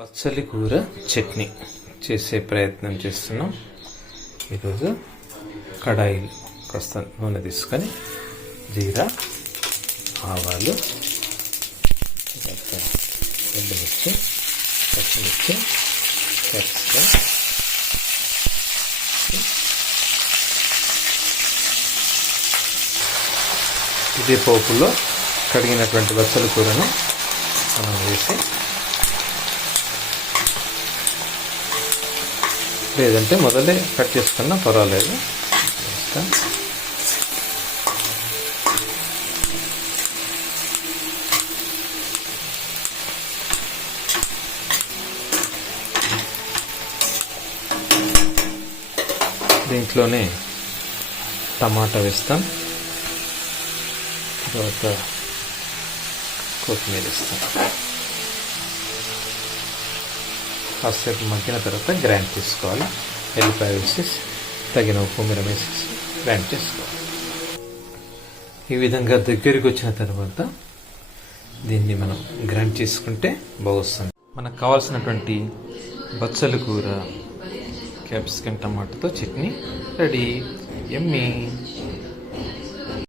బచ్చలి కూర చట్నీ చేసే ప్రయత్నం చేస్తున్నాం. ఈరోజు కడాయి కాస్త నూనె తీసుకొని జీరా ఆవాలు ఎండుమిర్చి పచ్చిమిర్చి క్యాప్సికమ్ ఇదే పోపులో కడిగినటువంటి బచ్చల కూరను మనం వేసి లేదంటే మొదలే కట్ చేసుకున్నా పర్వాలేదు. దీంట్లోనే టమాటా వేస్తాం. తర్వాత కొత్తిమీర ఇస్తాం కాసేపు మగ్గిన తర్వాత గ్రైండ్ తీసుకోవాలి ఎల్లిపాయ వేసేసి తగిన ఉప్పు మీర వేసేసి గ్రైండ్ చేసుకోవాలి ఈ విధంగా దగ్గరికి వచ్చిన తర్వాత దీన్ని మనం గ్రైండ్ చేసుకుంటే బాగుస్తుంది. మనకు కావాల్సినటువంటి బచ్చల కూర క్యాప్సికమ్ టమాటాతో చట్నీ రెడీ. ఎమ్మి.